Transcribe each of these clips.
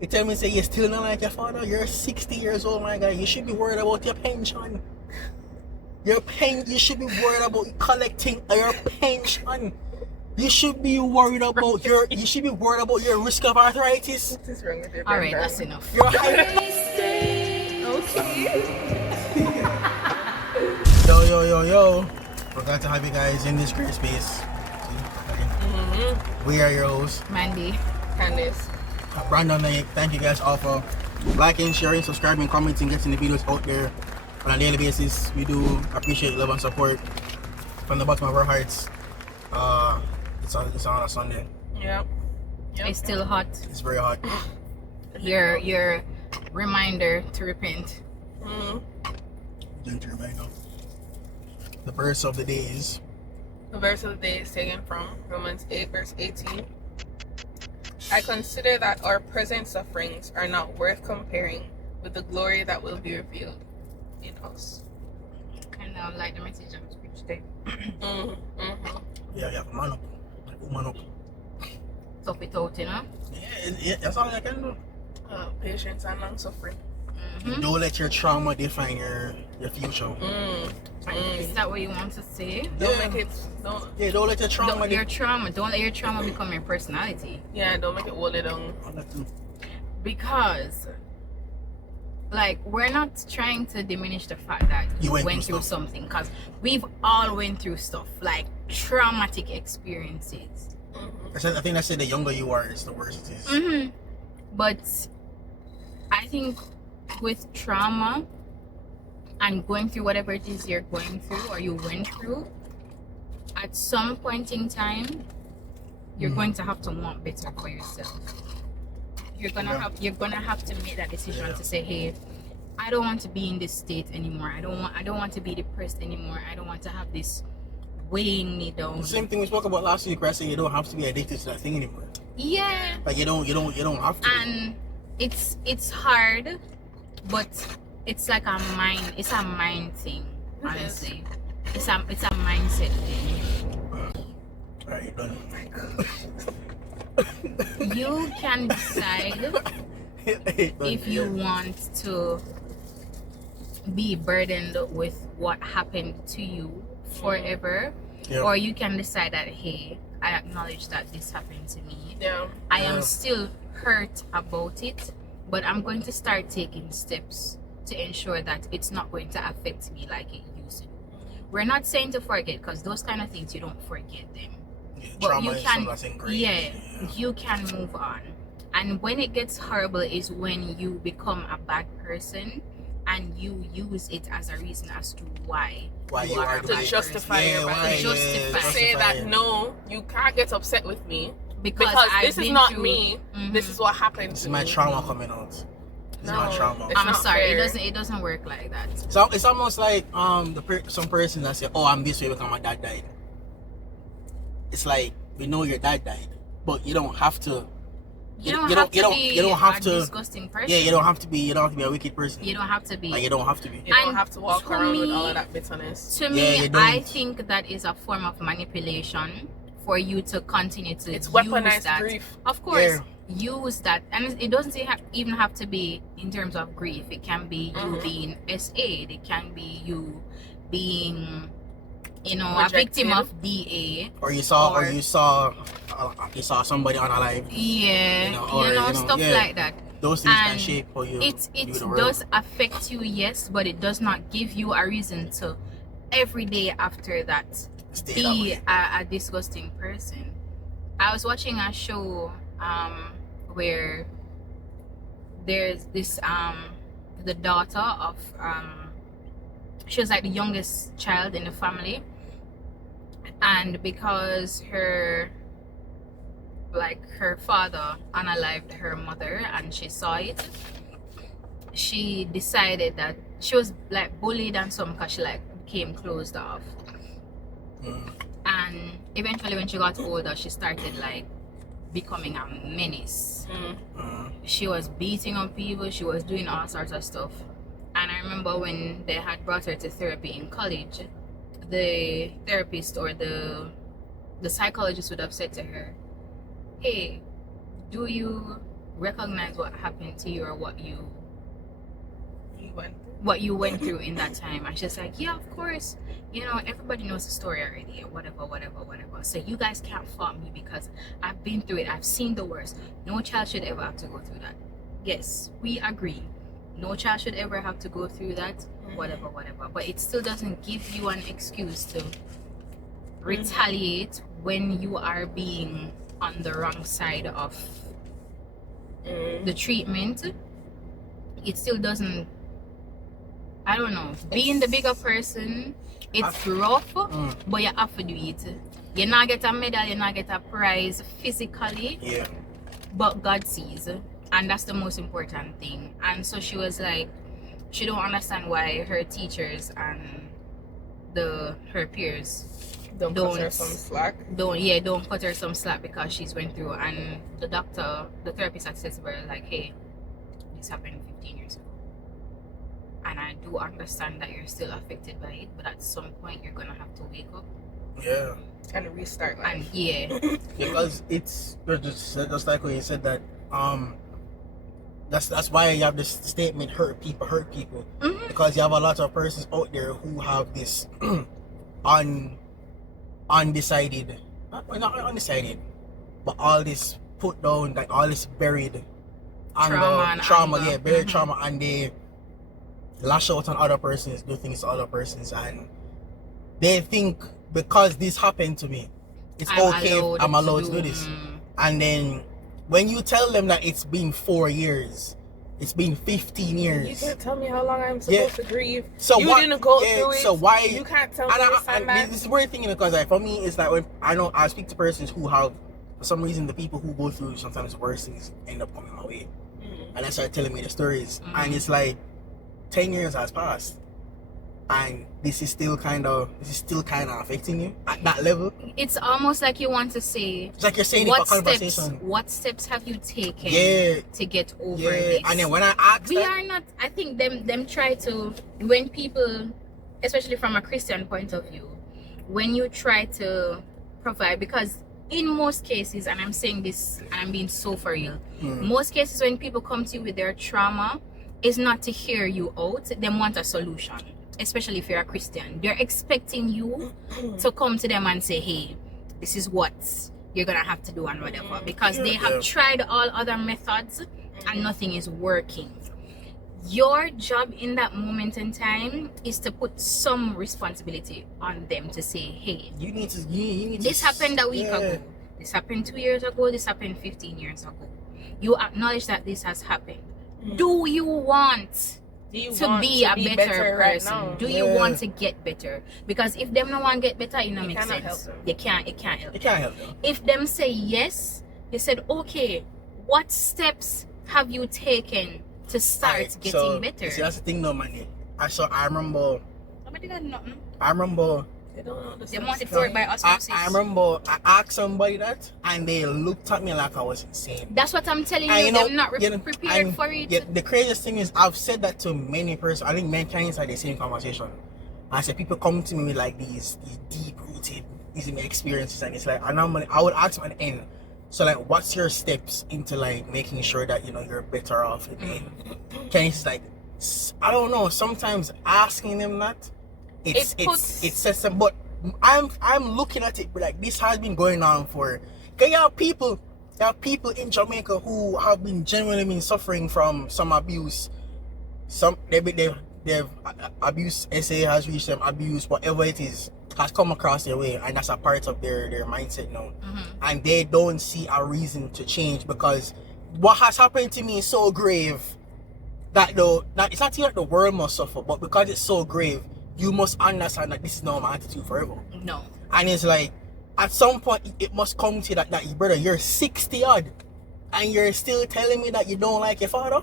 You tell me, say you still not like your father. You're 60 years old, my guy. You should be worried about your pension. You should be worried about collecting your pension. You should be worried about your risk of arthritis. What is wrong with your Alright, that's enough. Your Yo. We're glad to have you guys in this great space. We are your hosts, Mandy, Candace. Brandon. Thank you guys all for liking, sharing, subscribing, commenting, getting the videos out there on a daily basis. We do appreciate love and support from the bottom of our hearts. It's on a Sunday. Yep. it's still hot. It's very hot. Your reminder to repent. Don't you remind them. The verse of the day is. The verse of the day is taken from Romans 8, verse 18. I consider that our present sufferings are not worth comparing with the glory that will be revealed in us. And like the message I'm speaking today. Yeah, man up. Man up. Tough it out, you know? Yeah, that's all I can do. Patience and long suffering. Don't let your trauma define your future. Is that what you want to say? Don't make it. Don't let your trauma. Don't let your trauma become your personality. Yeah, don't make it hold it down. Because, like, we're not trying to diminish the fact that you went through something, because we've all went through stuff, like traumatic experiences. I think I said the younger you are, it's the worse it is. But I think with trauma and going through whatever it is you're going through or you went through, at some point in time, you're going to have to want better for yourself. You're gonna have to make that decision to say, hey, I don't want to be in this state anymore. I don't want to be depressed anymore. I don't want to have this weighing me down. The same thing we spoke about last week, right? So you don't have to be addicted to that thing anymore. Yeah. Like you don't have to. And it's hard, but it's like a mind. It's a mind thing, honestly. It's a mindset thing. Alright, done. You can decide if you want to be burdened with what happened to you forever, or you can decide that, hey, I acknowledge that this happened to me. I am still hurt about it, but I'm going to start taking steps to ensure that it's not going to affect me like it used to. We're not saying to forget, because those kind of things, you don't forget them. But you can, you can move on. And when it gets horrible is when you become a bad person and you use it as a reason as to why you are to justify your bad. To say that no, you can't get upset with me because this is not me. This is what happened. This is my trauma coming out. My trauma. I'm sorry, it doesn't work like that. So it's almost like some person that say, "Oh, I'm this way because my dad died." It's like, we know your dad died, but you don't have to. You don't have to be a disgusting person. Yeah, you don't have to be a wicked person. You don't have to be. Like, you don't have to be. You don't have to walk around with all of that bitterness. To me, I think that is a form of manipulation for you to continue to use that. Grief. Of course, use that, and it doesn't even have to be in terms of grief. It can be you being SA. It can be you being, a victim of DA, or you saw somebody unalive. Yeah, stuff like that. Those things can shape how you. It does affect you, yes, but it does not give you a reason to every day after that be a disgusting person. I was watching a show where there's this the daughter of she was like the youngest child in the family, and because her father unalived her mother and she saw it, she decided that she was like bullied and some, because she like became closed off. And eventually when she got older, she started like becoming a menace. She was beating up people, she was doing all sorts of stuff. And I remember when they had brought her to therapy in college, the therapist or the psychologist would have said to her, hey, do you recognize what happened to you or what you went went through in that time. And she's like, yeah, of course, you know, everybody knows the story already, or whatever. So you guys can't fault me because I've been through it. I've seen the worst. No child should ever have to go through that. Yes, we agree. No child should ever have to go through that, whatever. But it still doesn't give you an excuse to retaliate when you are being on the wrong side of the treatment. It still doesn't, I don't know, being the bigger person, it's rough, but you have to do it. You not get a medal, you not get a prize physically, but God sees, and that's the most important thing. And so she was like, she don't understand why her teachers and her peers don't cut her some slack. Don't cut her some slack because she's went through. And the therapist said to her like, hey, this happened 15 years ago, and I do understand that you're still affected by it, but at some point you're gonna have to wake up and restart life. And because it's just like what you said, that that's why you have this statement, hurt people, because you have a lot of persons out there who have this undecided, not undecided, but all this put down, like all this buried trauma, buried trauma, and they lash out on other persons, do things to other persons, and they think because this happened to me, it's I'm allowed to do this. And then when you tell them that it's been 4 years, it's been 15 years. You can't tell me how long I'm supposed to grieve. So you didn't go through it. So why you can't tell me this is weird thing, because like, for me, it's like when I speak to persons who have, for some reason, the people who go through sometimes worse things end up coming my way, and they start telling me the stories, and it's like 10 years has passed, and this is still kind of affecting you at that level. It's almost like you want to say, it's like you're saying it for conversation. What steps have you taken to get over this? And then when I ask, I think them try to, when people, especially from a Christian point of view, when you try to provide, because in most cases, and I'm saying this, I'm being so for real, most cases when people come to you with their trauma, is not to hear you out. They want a solution, especially if you're a Christian. They're expecting you to come to them and say, hey, this is what you're gonna have to do and whatever, because they have tried all other methods and nothing is working. Your job in that moment in time is to put some responsibility on them to say, hey, you need to this happened a week ago, this happened 2 years ago, this happened 15 years ago. You acknowledge that this has happened. Do you want to be a better person? Right, do you want to get better? Because if them no want to get better, it makes sense. Help them. It can't help. It can't help them. If them say yes, you said, okay, what steps have you taken to start getting better? See, that's the thing though, Mandy. I remember They don't know they want it forward by osmosis. I remember I asked somebody that, and they looked at me like I was insane. That's what I'm telling you. They're not prepared for it. Yeah, the craziest thing is, I've said that to many persons. I think mankind had the same conversation. I said people come to me with like these deep-rooted experiences, and it's like, I would ask them at the end, so like, what's your steps into like making sure that you're better off? And Candace is like, I don't know. Sometimes asking them that, it says some, but I'm looking at it like, this has been going on for. There are people in Jamaica who have been genuinely suffering from some abuse. They've abuse, SA has reached them, abuse, whatever it is, has come across their way, and that's a part of their mindset now. And they don't see a reason to change, because what has happened to me is so grave that it's not like the world must suffer, but because it's so grave, you must understand that this is not my attitude forever. No. And it's like, at some point, it must come to that brother, you're 60 odd, and you're still telling me that you don't like your father?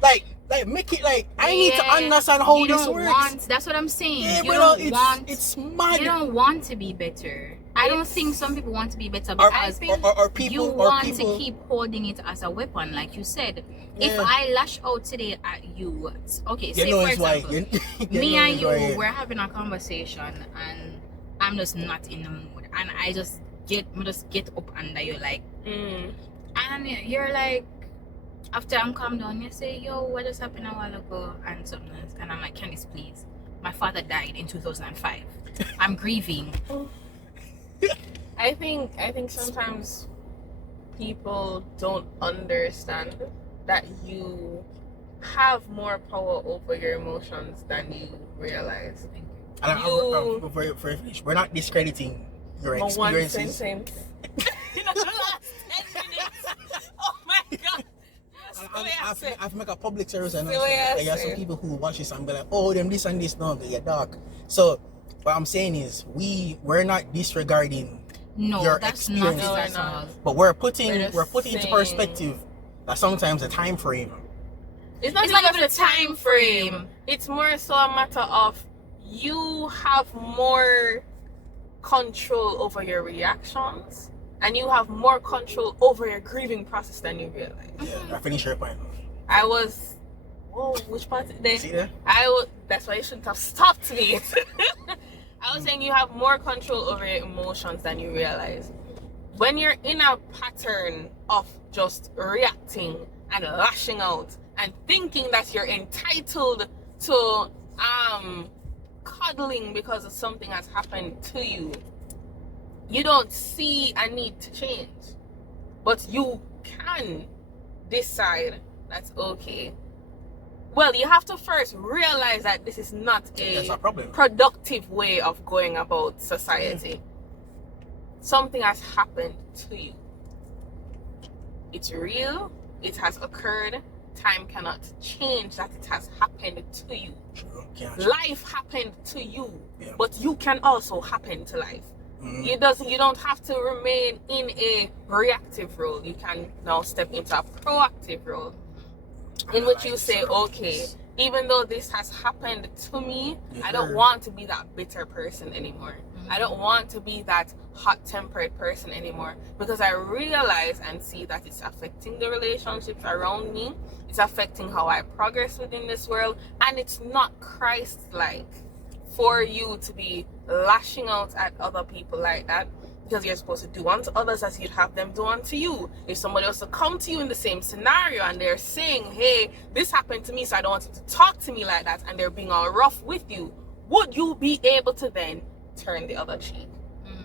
Like make it like, I need to understand how this works. That's what I'm saying. Yeah, it's mad. You don't want to be better. I don't think some people want to be better, because you want to keep holding it as a weapon, like you said. If I lash out today at you, okay, say for example, me and you, we're having a conversation, and I'm just not in the mood, and I just get up under you like, And you're like, after I'm calmed down, you say, yo, what just happened a while ago? And something else. And I'm like, Candace, please. My father died in 2005. I'm grieving. I think sometimes people don't understand that you have more power over your emotions than you realize. We're not discrediting your But one experiences. sentence. You know, the last 10 minutes. Oh my God. I have to make a public service The way I announcement. There are some say. people who watch this and be like, oh, them this and this, no, they're dark. So what I'm saying is we're not disregarding No, your that's not it experience. at all. But we're putting We're into saying- perspective that sometimes the time frame. It's not even a time frame. It's more so a matter of you have more control over your reactions and you have more control over your grieving process than you realize. Yeah, I finish your point. I was, whoa, which part? See there? That's why you shouldn't have stopped me. I was saying you have more control over your emotions than you realize. When you're in a pattern of just reacting and lashing out and thinking that you're entitled to cuddling because of something has happened to you, you don't see a need to change. But you can decide that's okay. Well, you have to first realize that this is not That's a a problem. productive way of going about society. Something has happened to you. It's real. It has occurred. Time cannot change that it has happened to you. True. Can't- Life happened to you, Yeah. but you can also happen to life. Mhm. You don't have to remain in a reactive role. You can now step into a proactive role in which you say, okay, even though this has happened to me, I don't want to be that bitter person anymore. I don't want to be that hot-tempered person anymore, because I realize and see that it's affecting the relationships around me. It's affecting how I progress within this world, and it's not Christ-like for you to be lashing out at other people like that, because you're supposed to do unto others as you'd have them do unto you. If somebody else to come to you in the same scenario and they're saying, hey, this happened to me, so I don't want you to talk to me like that, and they're being all rough with you, would you be able to then turn the other cheek?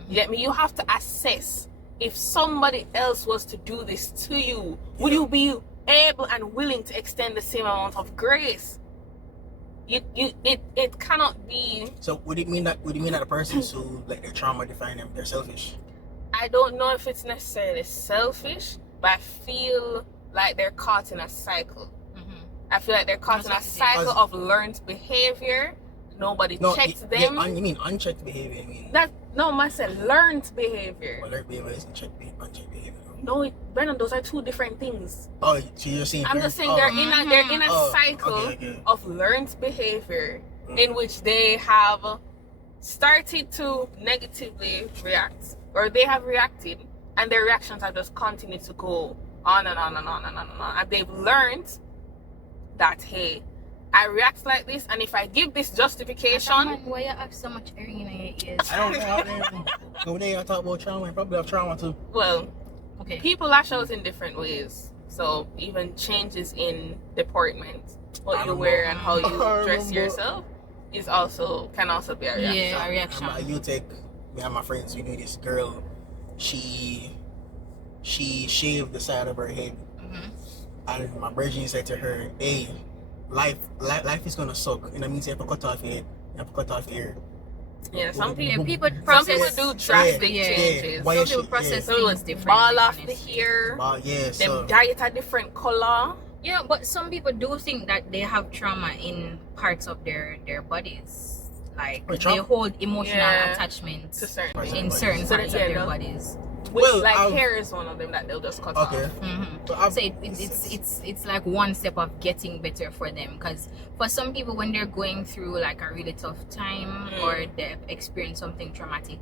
You get me? You have to assess, if somebody else was to do this to you, would you be able and willing to extend the same amount of grace? It cannot be. So would it mean that the persons who let their trauma define them, they're selfish? I don't know if it's necessarily selfish, but I feel like they're caught in a cycle. I feel like they're caught in a cycle of learned behavior. Nobody checks them. Yeah, you mean unchecked behavior? You mean I said learned behavior. well, learned behavior is unchecked behavior. No, Brennan, those are two different things. Oh, so you're saying? I'm just saying they're in a cycle okay. of learned behavior in which they have started to negatively react, or they have reacted, and their reactions have just continued to go on and on and on and on and on. And they've learned that, hey, I react like this, and if I give this justification, Why you have so much air in your ears? I don't know. When they talk about trauma, I probably have trauma too. well, Okay. people lash out in different ways. So even changes in deportment, what you wear and how you dress yourself, can also be a reaction. Yeah, a reaction. You take me and my friends. We knew this girl. She shaved the side of her head, and my virgin said to her, "Hey, life is gonna suck. And that means you have to cut off your head. You have to cut off your hair." Yeah, some people do do process. drastic changes. Why Some is people she- process So things it's differently. ball off the honestly. hair, Yeah, so them dye it a different color. Yeah, but some people do think that they have trauma in parts of their bodies. Like Wait, they trauma? hold emotional Yeah. attachments To certain Right. things. in certain So parts that- of yeah, their no. bodies. Well, Like I've- hair is one of them that they'll just cut okay. off. But I've- So it's like one step of getting better for them, because for some people, when they're going through like a really tough time or they've experienced something traumatic,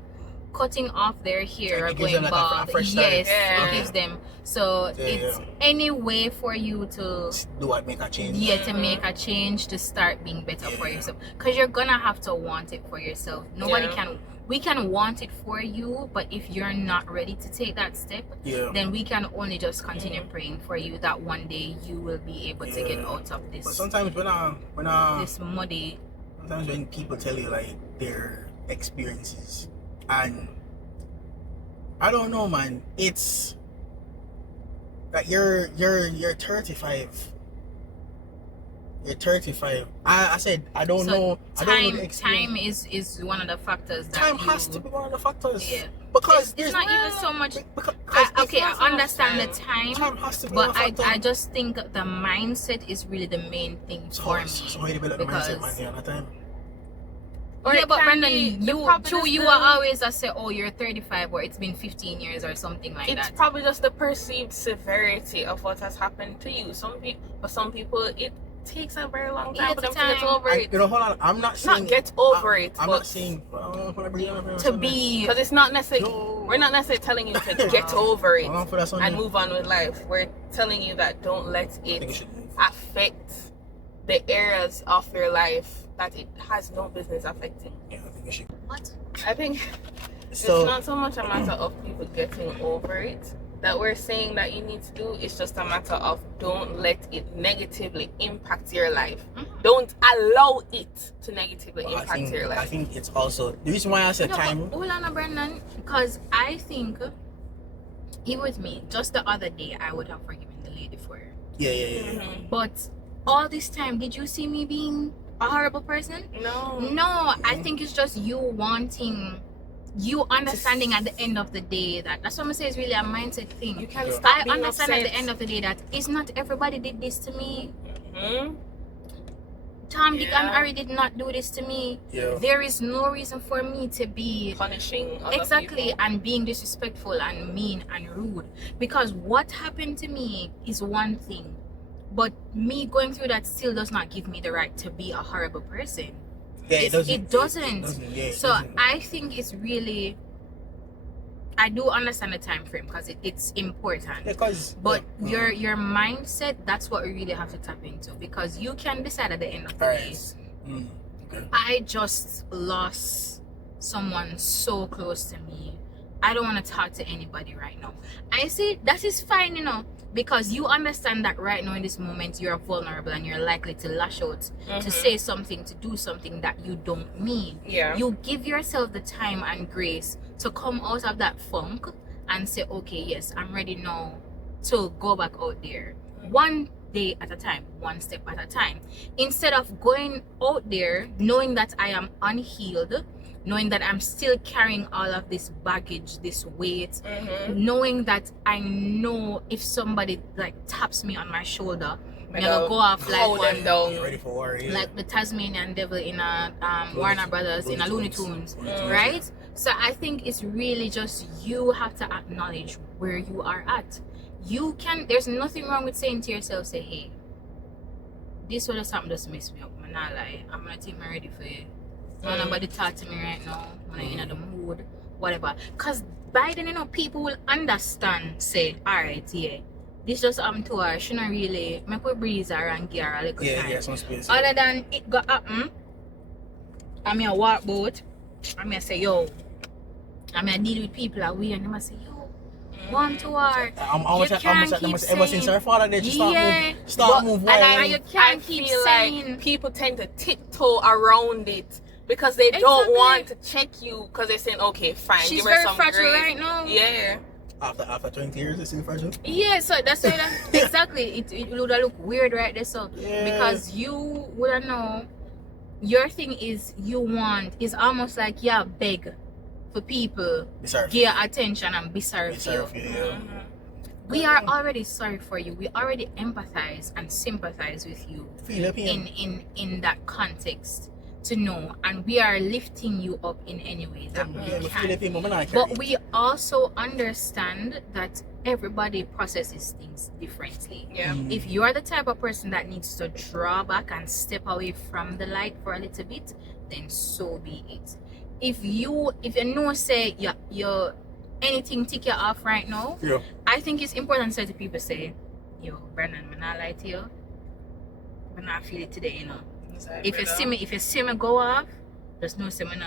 cutting off their hair So or it gives going them like a bald, fresh start. yes, Yeah. it gives them. So Yeah, it's yeah. any way for you to do what make a change. to make a change, to start being better for yourself, because you're gonna have to want it for yourself. Nobody Yeah. can we can want it for you, but if you're not ready to take that step, then we can only just continue praying for you that one day you will be able to get out of this. But sometimes when this muddy. Sometimes when people tell you like their experiences, and I don't know, man, it's like you're 35. You're 35. I said I don't know. Time is one of the factors. Time has to be one of the factors. Yeah. Because it's not even so much. I understand the time. Time has to be but one factor. I just think the mindset is really the main thing for me. So how you develop the mindset, man? Yeah, that time. But Brandon, you are always say, oh, you're 35, or it's been 15 years or something like that. It's probably just the perceived severity of what has happened to you. For some people, it takes a very long time for them to get over it. You know, hold on. I'm not saying not get over it. I'm not saying to be, because it's not necessarily. We're not necessarily telling you to get over it and move on with life. We're telling you that don't let it affect the areas of your life that it has no business affecting. Yeah, I think you should. What? I think it's not so much a matter of people getting over it that we're saying that you need to do. It's just a matter of don't let it negatively impact your life. Don't allow it to negatively impact your life. I think it's also the reason why I said time. Hold on, Brandon, because I think even with me, just the other day I would have forgiven the lady for her. Yeah. But all this time, did you see me being a horrible person? No, I think it's just you understanding at the end of the day that's what I'm saying is really a mindset thing. You can stop being understand upset. At the end of the day that it's not everybody did this to me. Tom, Dick and Harry did not do this to me. There is no reason for me to be punishing other people. And being disrespectful and mean and rude, because what happened to me is one thing, but me going through that still does not give me the right to be a horrible person. It doesn't. I think it's really, I do understand the time frame because it's important. Your mindset, that's what we really have to tap into, because you can decide at the end of the day. Okay. I just lost someone so close to me. I don't want to talk to anybody right now. I say that is fine, because you understand that right now in this moment you're vulnerable and you're likely to lash out, to say something, to do something that you don't mean. You give yourself the time and grace to come out of that funk and say, okay, yes, I'm ready now to go back out there, one day at a time, one step at a time, instead of going out there knowing that I am unhealed, knowing that I'm still carrying all of this baggage, this weight, knowing that I know if somebody like taps me on my shoulder, I'm gonna go off like ready for war, like the Tasmanian devil in a Warner Brothers, in a Looney Tunes, right? So I think it's really just you have to acknowledge where you are at. There's nothing wrong with saying to yourself, say, hey, this would have something just messed me up. I'm not lie. I'm gonna take my ready for you. Nobody talk to me right now. I'm in the mood, whatever. Because by then, people will understand, say, alright, this just happened to her. She not really make a breeze her and give her a little time. Some space. Other than it got happen, I'm a walk boat. I'm a say, yo, I'm a deal with people that we, and I'm a say, yo, one to her. Ever since her father did, she start move and you can't keep saying, like people tend to tiptoe around it. Because they don't want to check you, because they're saying, okay, fine, she's give her very some fragile grace. right now. Yeah. After 20 years, it's still fragile. Yeah, so that's why exactly it would look weird right there. So because you wouldn't know, your thing is is almost like beg for people, give attention and be sorry for you. We are already sorry for you. We already empathize and sympathize with you in that context. To know, and we are lifting you up in any way that we can. But we also understand that everybody processes things differently. If you are the type of person that needs to draw back and step away from the light for a little bit, then so be it. If you know, say you're anything tick you off right now, I think it's important to say to people, say, yo, Brennan, I'm not lie to you, I'm not feel it today, If you see me go off, just know say I'm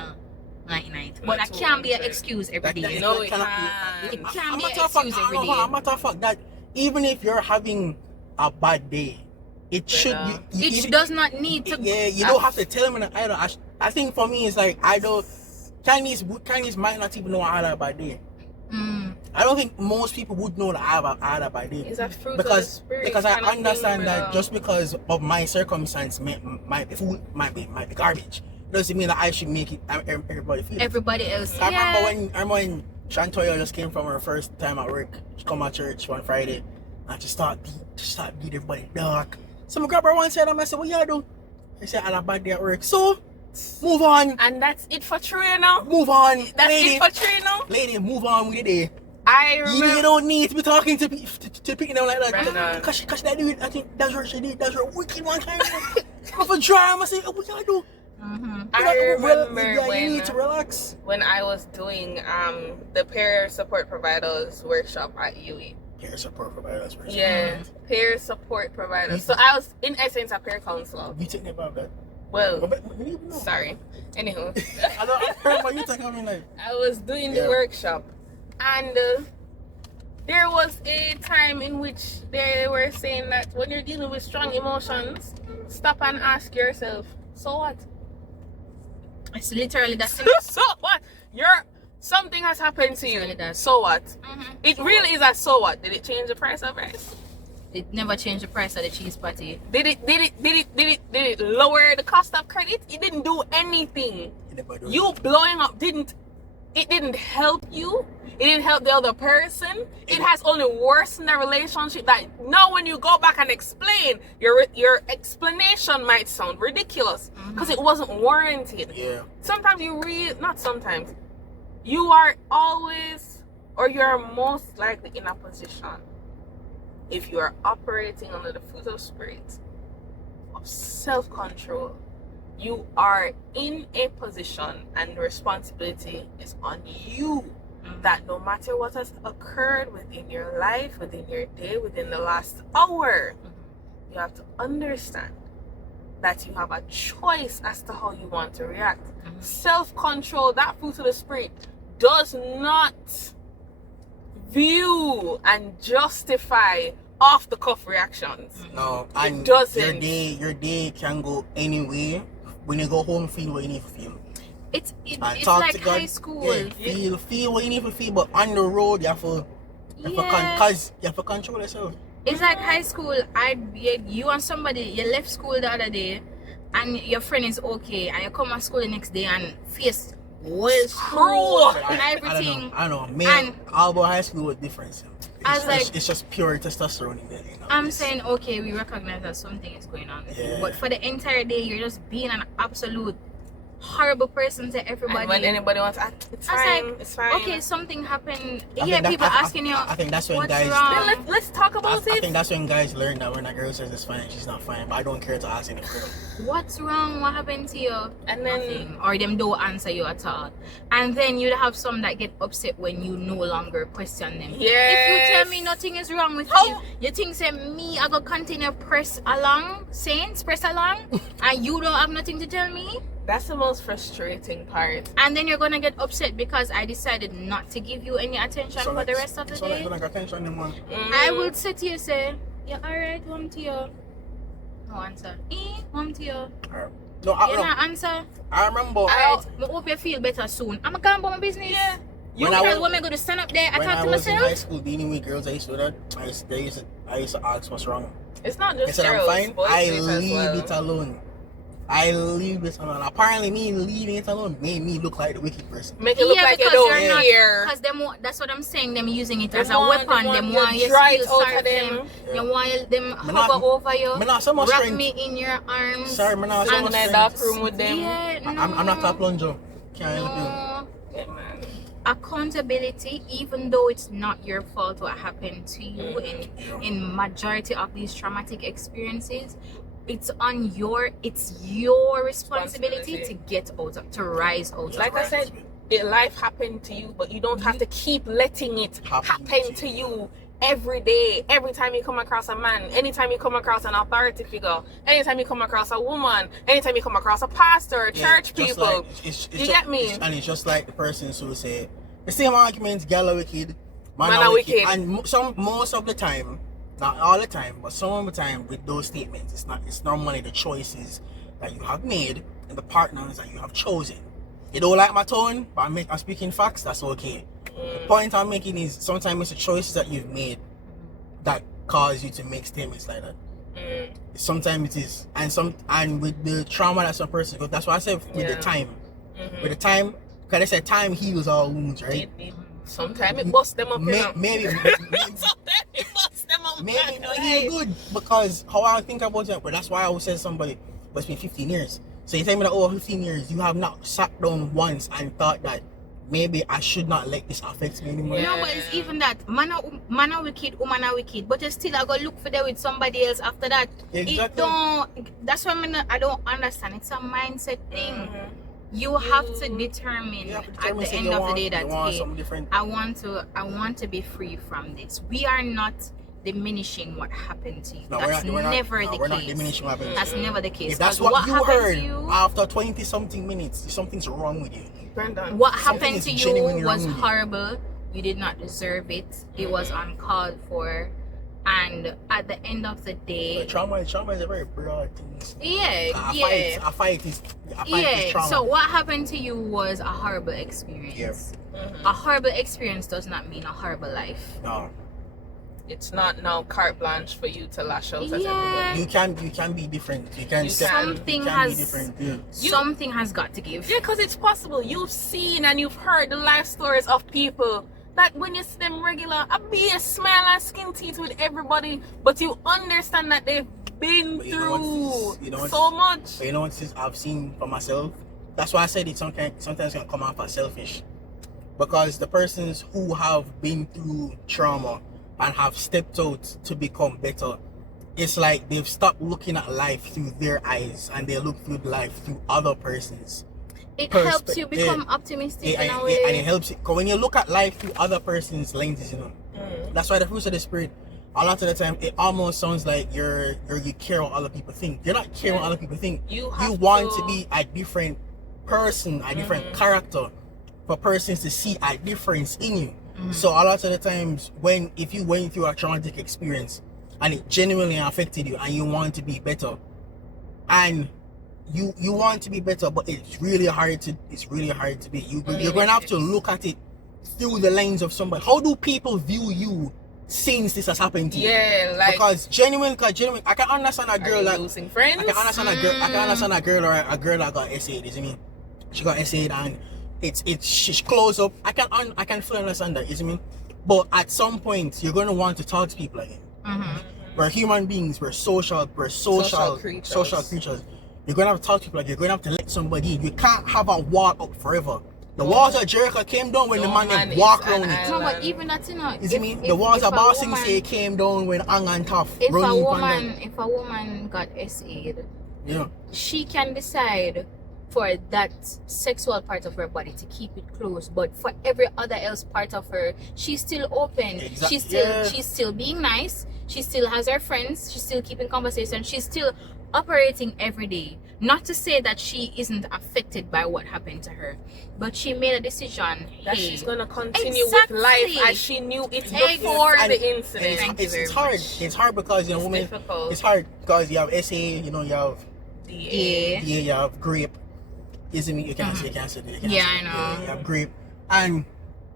night. But Not that can't be an 200. excuse every day. No, it cannot can't. It can't be an matter of excuse fact, every day. a matter of fact that even if you're having a bad day, it should be. It does not need to. Yeah, you don't have to tell them in the either. I think for me, it's like I don't. Chinese might not even know I had a bad day. I don't think most people would know that I had a bad day. It's a fruit because of the spirit because I kind of understand thing, that brother. just because of my circumstance, my food might be garbage. Doesn't mean that I should make it everybody feel. Everybody else. I remember when Shantoya just came from her first time at work. She come at church one Friday and she start beat everybody dark. So I grab her one side and I said, "What you do?" She said, "I had a bad day at work." So move on. And that's it for true now. Move on. That's lady. it for true now. Lady, move on with the day. I remember. You don't need to be talking to people like that. Right. Because that dude, I think that's what she did. That's her wicked one time. Have a drama. I say, "Oh, what y'all do?" I remember you need to relax. when I was doing the peer support providers workshop at UE. Peer support providers. Yeah, peer support providers. So I was in essence a peer counselor. You take me about that. Well, No. sorry. Anywho, I heard about you talking about me like. I was doing the Yeah. workshop, and there was a time in which they were saying that when you're dealing with strong emotions, stop and ask yourself, so what? It's literally that. So what? Something has happened to you. Really does. So what? It really is a so what? Did it change the price of rice? It never changed the price of the cheese patty. Did it lower the cost of credit? It didn't do anything. You blowing up didn't help you. It didn't help the other person. It has only worsened the relationship. That now when you go back and explain, your explanation might sound ridiculous because it wasn't warranted. Yeah. Sometimes you are always, or you're most likely in a position, if you are operating under the fruit of spirit of self-control, you are in a position and the responsibility is on you. That no matter what has occurred within your life, within your day, within the last hour, you have to understand that you have a choice as to how you want to react. Self-control, that fruit of the spirit, does not view and justify off-the-cuff reactions. No, and it doesn't. Your day can go anyway. When you go home, feel what you need to feel. It's And talk like to God. high school. Yeah, feel what you need to feel, but on the road you have to control yourself. It's like high school. You and somebody, you left school the other day and your friend is okay and you come to school the next day and face screw and everything. I don't know. Man, all about high school was different. It's just pure testosterone in there. You know, I'm saying, okay, we recognize that something is going on with you, but for the entire day you're just being an absolute horrible person to everybody. And when anybody wants to act, it's fine. It's fine. Okay, something happened. People asking you. I think that's when what's guys. wrong? Let's talk about it. I think that's when guys learn that when a girl says it's fine, she's not fine. But I don't care to ask any girl. What's wrong? What happened to you? And then nothing. Or them don't answer you at all. And then you'd have some that get upset when you no longer question them. Yes. If you tell me nothing is wrong with you think say me I go continue press along, and you don't have nothing to tell me? That's the most frustrating part. And then you're gonna get upset because I decided not to give you any attention for the rest of the day. I would say to you, say, yeah, alright, want to you. No answer. Want to you. No, I don't answer. I remember. I hope you feel better soon. I'm gonna go about my business. Yeah. When I go to stand up there, I talk to myself. When I was in high school dealing with girls, I used to ask what's wrong. It's not just I said, girls. I'm fine. I leave it alone. I leave it alone. Apparently, me leaving it alone made me look like the wicked person. Make it look like you don't care. Because that's what I'm saying. Them using it as a weapon. Them want you to feel sorry for them. They want them hover over you. Wrap me in your arms. Sorry, I'm not so much in a dark room with them. Yeah, no. I'm not top plunger. Can't help you. Yeah, man. Accountability, even though it's not your fault what happened to you in majority of these traumatic experiences, it's your responsibility to get out, to rise out. Like I said, life happened to you, but you don't have to keep letting it happen to you every day, every time you come across a man, anytime you come across an authority figure, anytime you come across a woman, anytime you come across a pastor, church people. Like, you get me? And it's just like the persons who say the same arguments, girl are wicked, man Man are are wicked. wicked. And most of the time, not all the time, but some of the time with those statements, it's normally the choices that you have made and the partners that you have chosen. You don't like my tone, but I'm speaking facts, that's okay. The point I'm making is sometimes it's the choices that you've made that cause you to make statements like that. Sometimes it is, and with the trauma that some person goes, that's why I said with the time. With the time, because I said time heals all wounds, right? Sometimes it busts them up. Maybe Sometimes it busts them up. maybe not even good, because how I think about it, but that's why I would say to somebody, but it's been 15 years. So you tell me that over 15 years, you have not sat down once and thought that maybe I should not let this affect me anymore. No, but it's even that man are wicked, woman are wicked, but you still I go look for them with somebody else after that. Exactly. It don't. That's why I don't understand. It's a mindset thing. You have to determine at the end of the day that hey, I want to be free from this. We are not diminishing what happened to you. That's never the case. We're not diminishing what happened. That's never the case. If that's what you heard after 20 something minutes, something's wrong with you. Brandon, what happened to you was horrible. You did not deserve it. It was uncalled for. And at the end of the day, but trauma is a very broad thing. A fight is trauma. So what happened to you was a horrible experience. A horrible experience does not mean a horrible life. No. It's not now carte blanche for you to lash out at everybody. You can be different. Something has got to give. Yeah, because it's possible. You've seen and you've heard the life stories of people that when you see them regular, I be a smile and skin teeth with everybody, but you understand that they've been through so much. But you know what I've seen for myself? That's why I said it sometimes can come off as selfish. Because the persons who have been through trauma and have stepped out to become better, it's like they've stopped looking at life through their eyes and they look through life through other persons. It helps you become optimistic in a way. And it helps you, because when you look at life through other person's lenses, that's why the fruits of the spirit, a lot of the time, it almost sounds like you care what other people think. You're not caring what other people think. You want to be a different person, a different character, for persons to see a difference in you. So a lot of the times, if you went through a traumatic experience and it genuinely affected you and you want to be better, and you want to be better, but it's really hard to be. You're going to have to look at it through the lens of somebody. How do people view you since this has happened to you? Yeah, like, because genuine, I can understand a girl that losing friends. I can understand a girl or a girl that got essayed. You see me? She got essayed and she's close up. I can fully understand that. You see me? But at some point, you're going to want to talk to people again. We're human beings. We're social creatures. You're going to have to talk to people. You're going to have to let somebody in. You can't have a wall up forever. The walls of Jericho came down when the man walked around it. No, but even that's you see me? The walls of Boston say came down when Ang and Tough if a woman got SA'd, she can decide for that sexual part of her body to keep it closed, but for every other else part of her, she's still open. She's still being nice. She still has her friends. She's still keeping conversation. She's still operating every day. Not to say that she isn't affected by what happened to her, but she made a decision that she's gonna continue with life as she knew it before the incident. It's hard. It's hard because women. It's hard because you have SA, you have DA, you have grape. Isn't me? You can't say that. I know. You have grape, and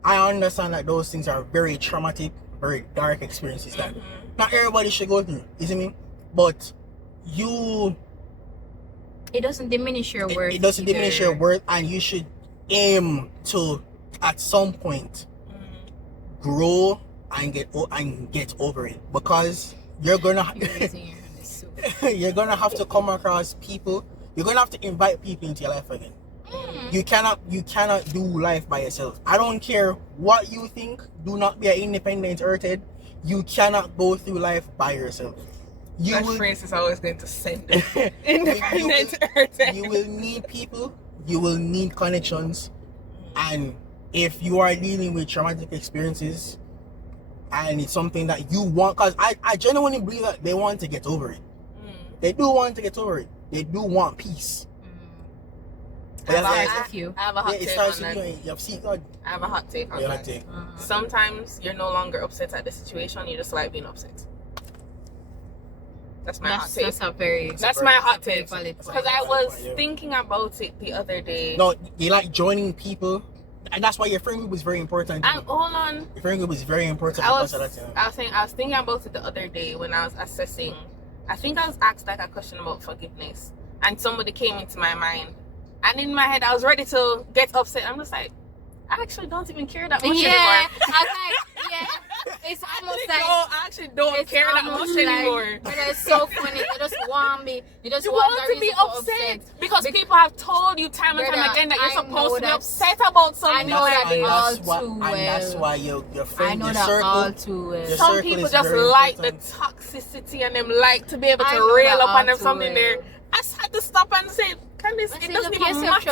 I understand that those things are very traumatic, very dark experiences that not everybody should go through. Isn't me? But it doesn't diminish your worth. It doesn't diminish your worth, and you should aim to, at some point, grow and get over it, because you're gonna have to come across people. You're gonna have to invite people into your life again. You cannot do life by yourself. I don't care what you think. Do not be an independent earthhead. You cannot go through life by yourself. That phrase is always going to send independent earthhead. You will need people. You will need connections. And if you are dealing with traumatic experiences, and it's something that you want, because I genuinely believe that they want to get over it. They do want to get over it. They do want peace. I have a hot take on that. I have a hot take on that. Sometimes you're no longer upset at the situation, you just like being upset. That's my hot take. That's my hot take. Because I was thinking about it the other day. No, you like joining people, and that's why your friend group is very important. Hold on. Your friend group is very important. I was thinking about it the other day when I was assessing. I think I was asked like a question about forgiveness, and somebody came into my mind, and in my head I was ready to get upset. I'm just like, I actually don't even care that much anymore. I was like, yeah. It's almost I actually don't care that much anymore. It's so funny. You just want me. You just want to be upset. Because people have told you time and time again that you're supposed to be upset about something. I know that all too well. And that's why your friend, I know your that circle, all too well. Some people just like the toxicity and them like to be able to rail up on them something there. I just had to stop and say, Candace, it doesn't even matter.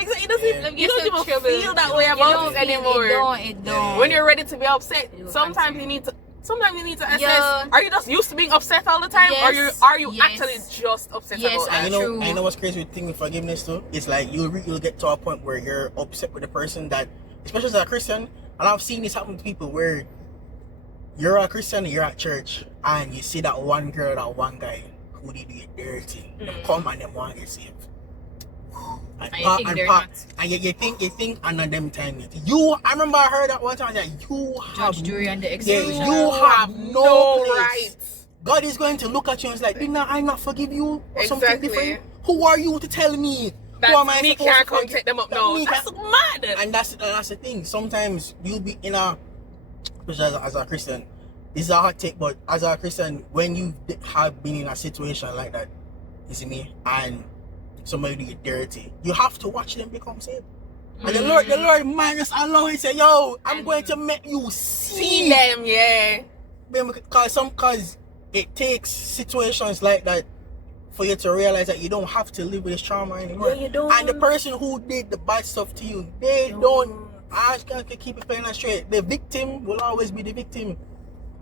Exactly, you don't even feel that way about it anymore. It don't. When you're ready to be upset, sometimes you need to assess. Yeah. Are you just used to being upset all the time, Yes. or are you actually just upset Yes, about it? I know what's crazy with thing with forgiveness too. It's like you'll get to a point where you're upset with the person that, especially as a Christian, and I've seen this happen to people where you're a Christian and you're at church and you see that one girl, that one guy who did you dirty, them come and them want to get saved. And you think and then them telling it. I remember I heard that one time that you have Judge, jury, and the you have no right. rights. God is going to look at you and it's like, did I not forgive you or something different? Who are you to tell me? Who am I supposed can't to come take them up now? That's mad. And that's the thing. Sometimes you'll be in a, especially as a Christian, this is a hot take, but as a Christian, when you have been in a situation like that, you see me, and somebody do you dirty, you have to watch them become saved. And the Lord might just allow it, say, yo, I'm going to make you see them, yeah. Because it takes situations like that for you to realize that you don't have to live with this trauma anymore. Yeah, you don't. And the person who did the bad stuff to you, they don't. I can keep it plain and straight. The victim will always be the victim.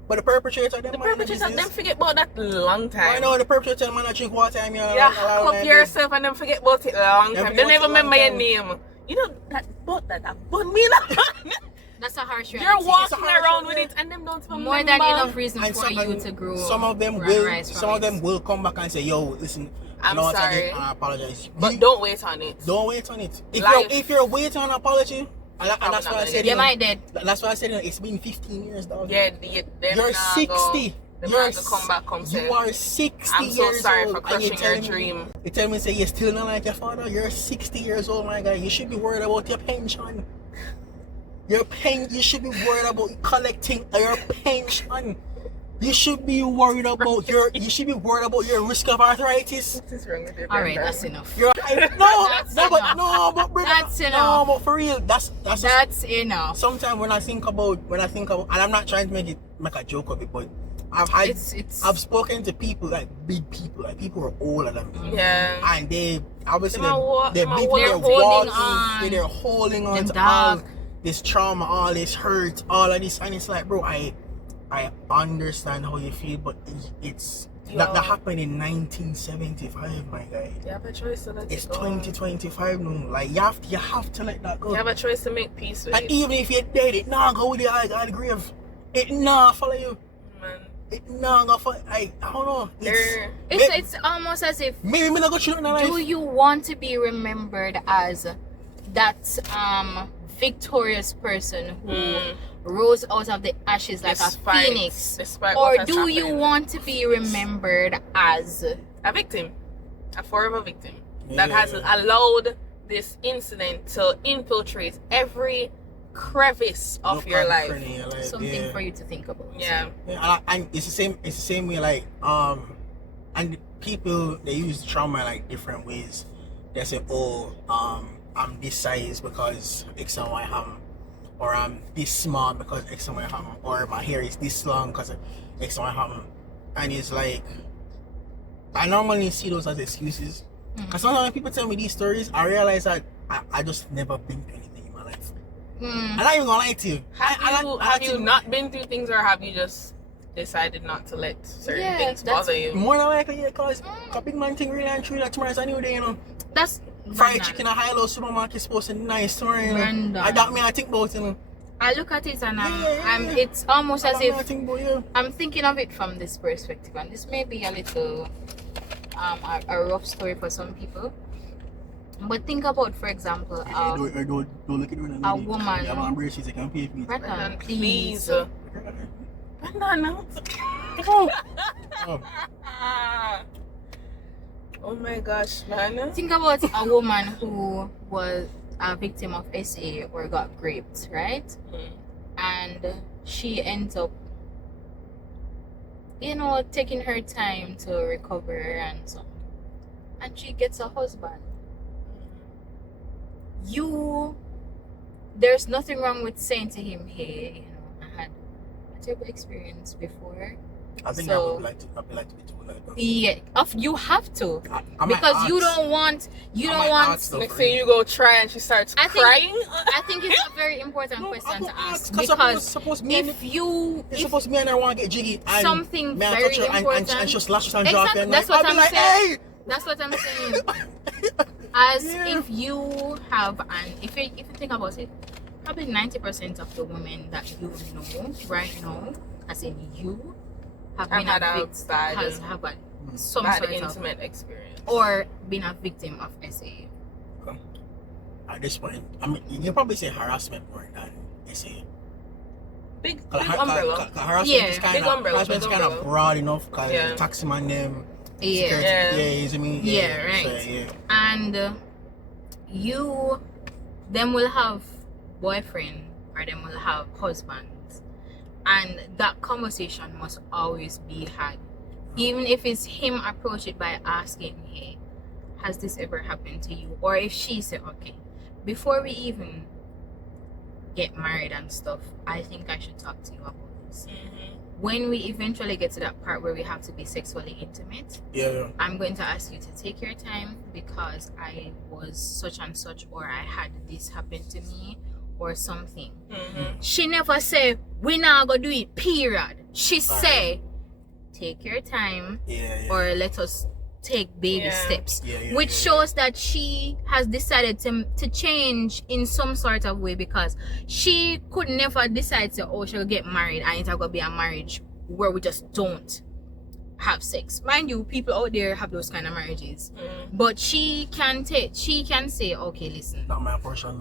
But the perpetrator, them forget about that long time. I know the perpetrator, man, I drink water. I mean, cup yourself and them forget about it long time. They never remember your name. You know that but me not. That's a harsh reality. You're walking around with it and them don't remember. More than enough reason for you to grow. Some of them will come back and say, yo, listen, I'm sorry. I apologize. But don't wait on it. Don't wait on it. If you're waiting on an apology, and that's why I said, you might dead. That's why I said it's been 15 years, dog. Yeah, you're 60. You're come back, you are 60 I'm so years sorry old. for crushing your dream. You tell me, say you're still not like your father. You're 60 years old, my guy. You should be worried about your pension. You should be worried about collecting your pension. You should be worried about your risk of arthritis. Alright, that's enough. But brother, that's enough. No, but for real, that's enough. Sometimes when I think about, and I'm not trying to make a joke of it, but I've spoken to people, like big people, like people who are older than me. Yeah. And they obviously they're holding on to all this trauma, all this hurt, all of this, and it's like, bro, I understand how you feel, but it's that happened in 1975, my guy. You have a choice to let it's it go. 2025 now. Like you have to let that go. You have a choice to make peace with it. And even if you're dead, it not go with the eye the grave. It not follow you. Man. It not go follow. I don't know. It's almost as if maybe me not go through life. Do you want to be remembered as that victorious person who rose out of the ashes like a phoenix, or do you want to be remembered as a victim, a forever victim that has allowed this incident to infiltrate every crevice of your life? Something for you to think about. And it's the same way, like and people, they use trauma like different ways. They say, I'm this size because X and Y ham, or I'm this small because X and Y ham, or my hair is this long because of X and Y ham. And it's like, I normally see those as excuses. Because sometimes when people tell me these stories, I realize that I just never been through anything in my life. I'm not even gonna lie to you. Have you not been through things, or have you just decided not to let certain things bother you? More than likely, yeah, cause a big man thing really and true that tomorrow's a new day, you know. That's fried chicken at high-low supermarket supposed to be nice tomorrow, you know. I think about it, you know. I look at it and it's almost as if about, I'm thinking of it from this perspective, and this may be a little a rough story for some people. But think about, for example, don't look at her. A woman. Yeah, I'm she can pay for me. Brandon, please. Brandon, Oh. Oh my gosh, man. Think about a woman who was a victim of SA or got raped, right? And she ends up, taking her time to recover and so. And she gets a husband. There's nothing wrong with saying to him, hey, I had a terrible experience before. I think I would like to be told like that. Yeah, you have to, because you don't want. Next thing you go try and she starts crying. I think it's a very important question to ask, because suppose me and her want to get jiggy and something very important and just lash and drop and that's like, what I'm like, saying. Hey! That's what I'm saying. If you have, and if you think about it, probably 90% of the women that you know right now, as in you, have been had some bad sort intimate experience or been a victim of SA. Okay. At this point, I mean, you can probably say harassment more than SA. Big umbrella. Harassment is kind umbrella. of broad enough because taxi man them. Right. So, and them will have boyfriend or them will have husbands, and that conversation must always be had, even if it's him approach it by asking, hey, has this ever happened to you? Or if she said, okay, before we even get married and stuff, I think I should talk to you about this. When we eventually get to that part where we have to be sexually intimate, I'm going to ask you to take your time, because I was such and such, or I had this happen to me or something. She never say we not gonna do it, period. She say take your time, or let us take baby steps, which shows that she has decided to change in some sort of way, because she could never decide to she'll get married and it's gonna be a marriage where we just don't have sex. Mind you, people out there have those kind of marriages, but she can say, okay, listen, not my portion.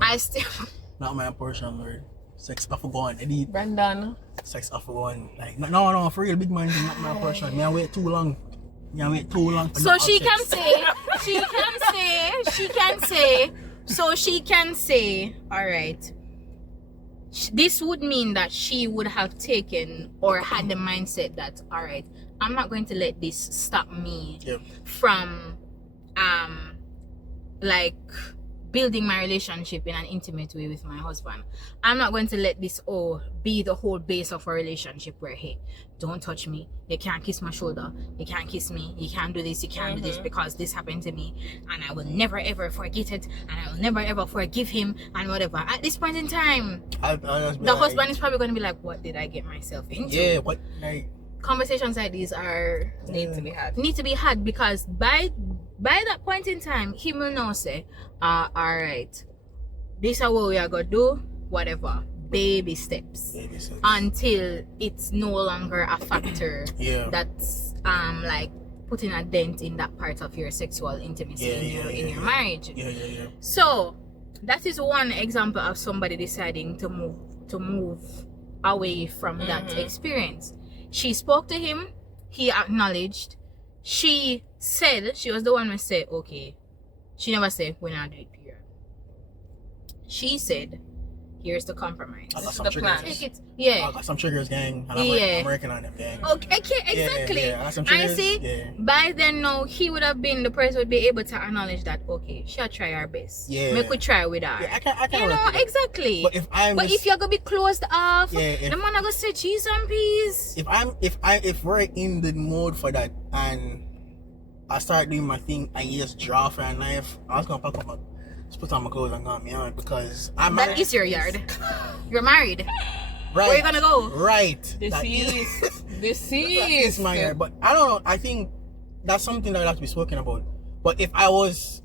Not my portion, Lord. Sex off go on, Eddie. Brandon. Sex off go on. Like no, for real, big man, not my portion. Me I wait too long. So she can say, all right, this would mean that she would have taken or had the mindset that, all right, I'm not going to let this stop me from like building my relationship in an intimate way with my husband. I'm not going to let this be the whole base of a relationship where, hey, don't touch me, you can't kiss my shoulder, you can't kiss me, you can't do this, you can't do this, because this happened to me and I will never ever forget it, and I will never ever forgive him and whatever. At this point in time, the husband is probably going to be like, what did I get myself into? What like conversations like these need to be had, because by that point in time, he will now say, all right, this is what we are gonna do, whatever, baby steps, until it's no longer a factor that's like putting a dent in that part of your sexual intimacy in your marriage. So that is one example of somebody deciding to move away from that experience. She spoke to him, he acknowledged. She said, she was the one who said, okay. She never said, we're not doing it, period. She said, here's the compromise. This is the plan. I got some triggers, gang. And I'm working on them, gang. Okay, exactly. I got some triggers. I see. By then, no, he would have been, the person would be able to acknowledge that, okay, she'll try her best. We could try with her. I can exactly. But if you're gonna be closed off, the man gonna say, cheese and peas. If we're in the mode for that, and I start doing my thing and you just draw for a knife, I was gonna pack up just put on my clothes and go on my yard because I'm That is your yard. You're married. right. Where you gonna go? Right. That is my yard. But I don't know. I think that's something that would have to be spoken about. But if I was,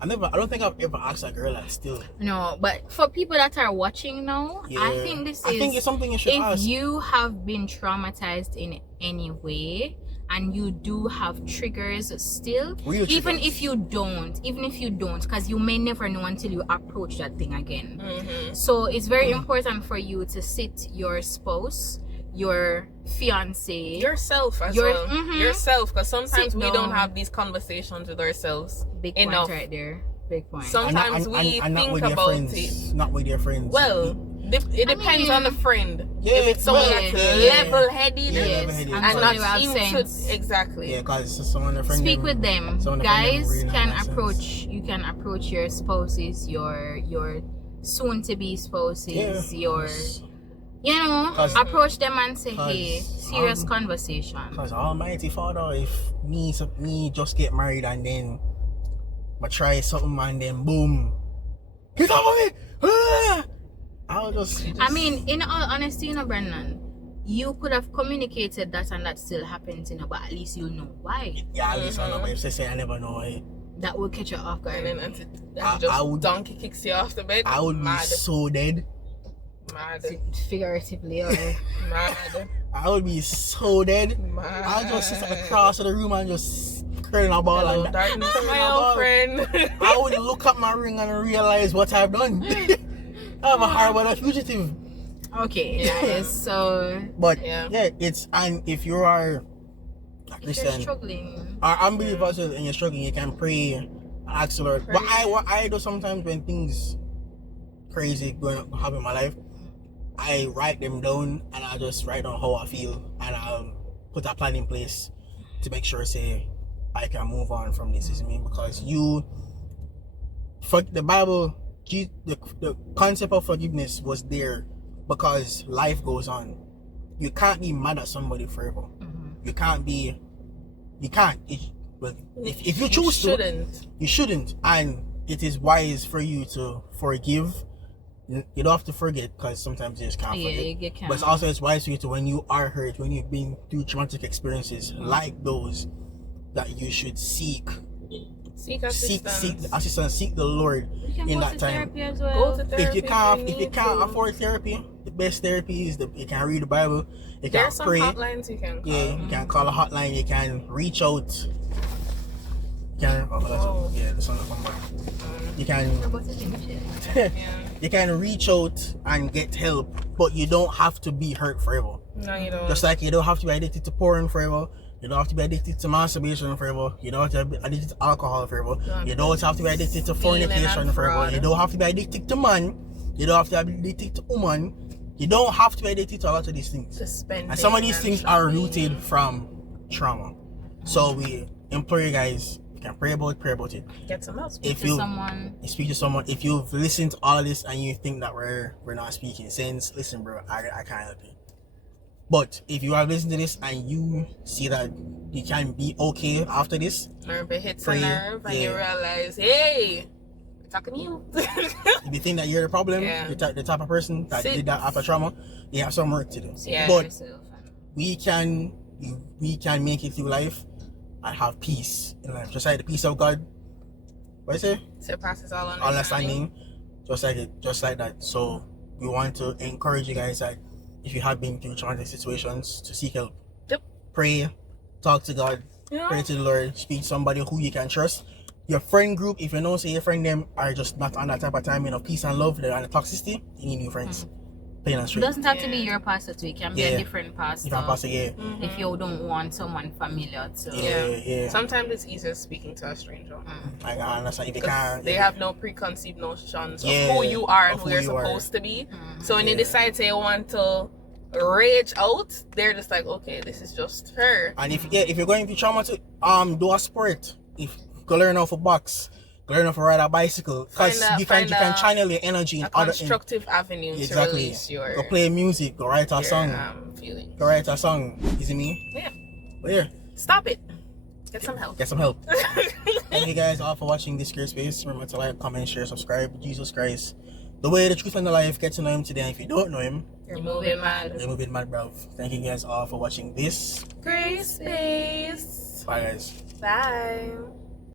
I don't think I've ever asked a girl that still. No, but for people that are watching now, I think I think it's something you should ask. If you have been traumatized in any way and you do have triggers still, even if you don't, because you may never know until you approach that thing again. So it's very important for you to sit your spouse, your fiance, yourself as well. Yourself, because sometimes we don't have these conversations with ourselves. Big enough. Point right there. Big point. Sometimes we think about it. Not with your friends. Well, it depends on the friend. Yeah, if it's someone that's level-headed, and not into exactly. Yeah, because someone a friend. Speak with them. Guys really can approach. You can approach your spouses, your soon-to-be spouses, your. You know, approach them and say, hey, serious conversation. Because Almighty Father, if me just get married and then I try something and then boom, get off of me! I'll just. I mean, in all honesty, you know, Brendan, you could have communicated that and that still happens, you know, but at least you'll know why. Yeah, at least I know, but if they say I never know it. That will catch you off guard. And then donkey kicks you off the bed. I would be so dead. Mad. Figuratively or mad. I would be so dead. Mad. I'll just sit across the room and just curling a ball like that. Darkness, my old friend. I would look at my ring and realize what I've done. I'm a horrible fugitive. Okay, guys, so but yeah, it's, and if you are a Christian, you're struggling, or unbelievers and you're struggling, you can pray and ask the Lord. But what I do sometimes when things crazy going to happen in my life, I write them down and I just write down how I feel and I'll put a plan in place to make sure say I can move on from this. Is me, because for the Bible, the concept of forgiveness was there because life goes on. You can't be mad at somebody forever. You can't. If you choose to, you shouldn't. And it is wise for you to forgive. You don't have to forget because sometimes you just can't forget. You can't. But it's wise for you to, when you are hurt, when you've been through traumatic experiences like those, that you should seek assistance, seek the Lord in that time. As well. Go to therapy if you can't afford therapy, the best therapy is you can read the Bible, you can pray. There's some hotlines you can call. Yeah, you can call a hotline, you can reach out. You can reach out and get help, but you don't have to be hurt forever. No, you don't. Just like you don't have to be addicted to porn forever. You don't have to be addicted to masturbation forever. You don't have to be addicted to alcohol forever. You don't have to be addicted to fornication forever. You don't have to be addicted to man. You don't have to be addicted to woman. You don't have to be addicted to a lot of these things. And some of these things are rooted from trauma. So we implore you guys, you can pray about it. Get some help. Speak to someone. Speak to someone. If you've listened to all of this and you think that we're not speaking sense, listen, bro, I can't help you. But if you have listened to this and you see that you can be okay after this, or if it hits a nerve and you realize, hey, we're talking to you. If you think that you're the problem, the type of person that did that after trauma, you have some work to do. But we can make it through life and have peace in life, just like the peace of God. What I say? Surpasses all understanding. Just like that. So we want to encourage you guys that if you have been through traumatic situations, to seek help. Yep. Pray, talk to God, pray to the Lord, speak to somebody who you can trust. Your friend group, if you know, say your friend them are just not on that type of time of peace and love, they're on the toxicity, you need new friends. Plain and straight. It doesn't have to be your pastor too. It can be a different pastor. If you don't want someone familiar to. Sometimes it's easier speaking to a stranger. I understand. If you can, they have no preconceived notions of who you are and who you're supposed to be. So when they decide they want to rage out, they're just like, okay, this is just her. And if you're going through trauma, to do a sport. If go learn how to box, go learn how to ride a bicycle, because you can channel your energy in other constructive avenue to release your. Go play music, go write a song. Feelings. Go write a song. Is it me? Yeah. But yeah. Stop it. Get some help. Get some help. Thank you guys all for watching this Great Space. Remember to like, comment, share, subscribe. Jesus Christ, the way, the truth, and the life. Get to know him today. And if you don't know him, You're moving mad. you're moving mad, bro. Thank you guys all for watching this Great Space. Bye, guys. Bye.